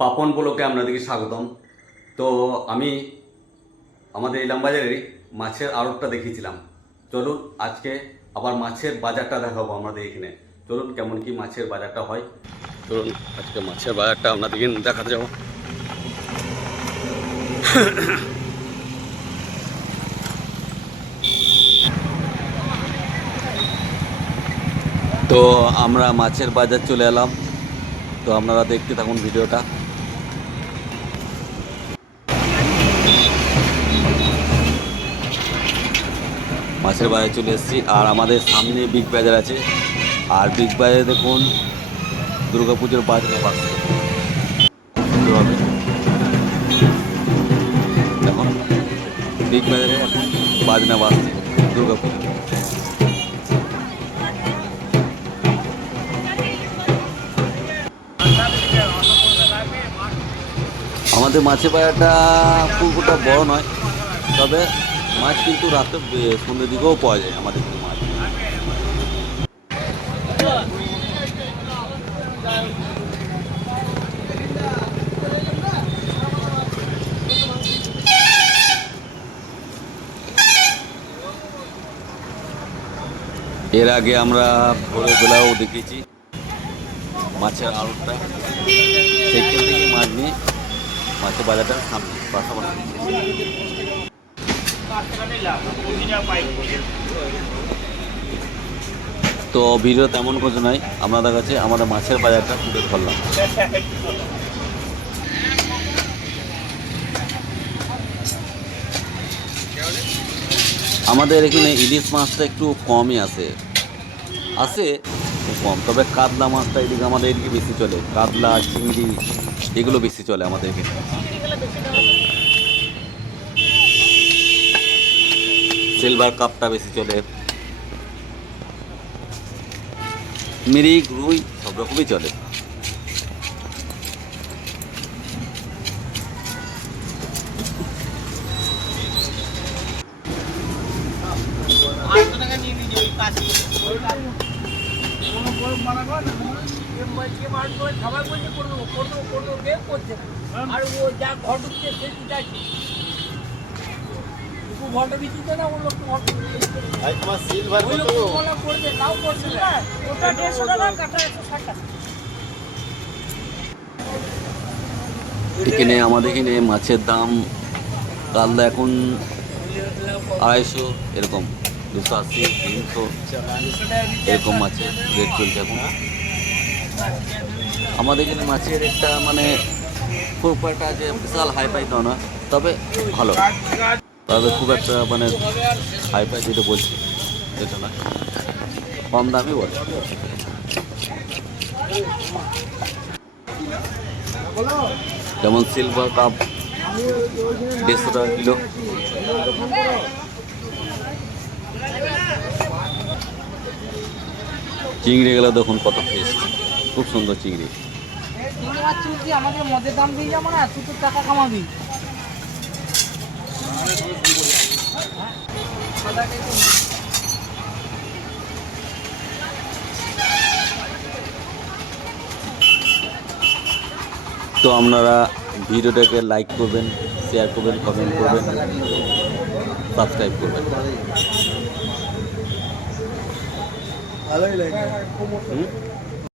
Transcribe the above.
পাপন ব্লকে আপনাদেরকে স্বাগতম। তো আমি আমাদের ইলামবাজারে মাছের আড়তটা দেখিয়েছিলাম। চলুন আজকে আবার মাছের বাজারটা দেখাবো আমাদের এখানে। চলুন কেমন কি মাছের বাজারটা হয়। চলুন আজকে মাছের বাজারটা আপনাদেরকে দেখাতে যাব। তো আমরা মাছের বাজার চলে এলাম। তো আপনারা দেখতে থাকুন ভিডিওটা। মাছের বাজারে চলে এসেছি, আর আমাদের সামনে বিগ বাজার আছে। আর বিগ বাজারে দেখুন দুর্গাপুজোর বাজারে সুন্দরভাবে দেখুন বিগ বাজারে এখন বাজনা বাজছে দুর্গাপুজো আমাদের মাছের খুব একটা বড় নয়, তবে মাছ কিন্তু রাতে সন্ধ্যের দিকেও পাওয়া যায় আমাদের মাছ। এর আগে আমরা ভোরবেলাও দেখেছি মাছের আড়তটা। সেইখান থেকে মাছ নিয়ে মাছের বাজারটা সামনে, পাশাপাশি। তো ভিডিও তেমন কিছু নাই, আপনাদের কাছে আমাদের মাছের বাজারটা তুলে ধরলাম। আমাদের এখানে ইলিশ মাছটা একটু কমই আসে আসে খুব কম। তবে কাতলা মাছটা এদিকে আমাদের এদিকে বেশি চলে। কাতলা, চিংড়ি, এগুলো বেশি চলে আমাদের এখানে সিলভার কাপটা বেশি চলে। মিরিক, রুই, সব রকমই চলে। আর ও যা ঘর ঢুকছে সে কি চাইছে ঘরটা বিচিতে না ও লোক ঘর ওই লোক বলা করবে তাও করছে না। ওটা দেড়শো টাকা কাটা একশো ষাট টাকা। এখানে আমাদের এখানে মাছের দাম কাতলা এখন আড়াইশো এরকম। দুশো আশি, তিনশো, এরকম মাছের রেট চলছে এখন। আমাদের এখানে মাছের একটা মানে একটা যে বিশাল হাই ফাই তো না, তবে ভালো। তবে খুব একটা মানে হাই ফাই যেটা বলছি, সেটা না কম দামই বলে যেমন সিলভার কাপ দেড়শো টাকা কিলো চিংড়ি গেলে দেখুন কত ফ্রেশ খুব সুন্দর চিংড়ি। চিংড়ি মাছ চুলছি আমাদের মদের দাম দিয়ে যাব না তুই তো টাকা কামাবি। তো আপনারা ভিডিওটাকে লাইক করবেন শেয়ার করবেন কমেন্ট করবেন সাবস্ক্রাইব করবেন। 好嘞，好嘞。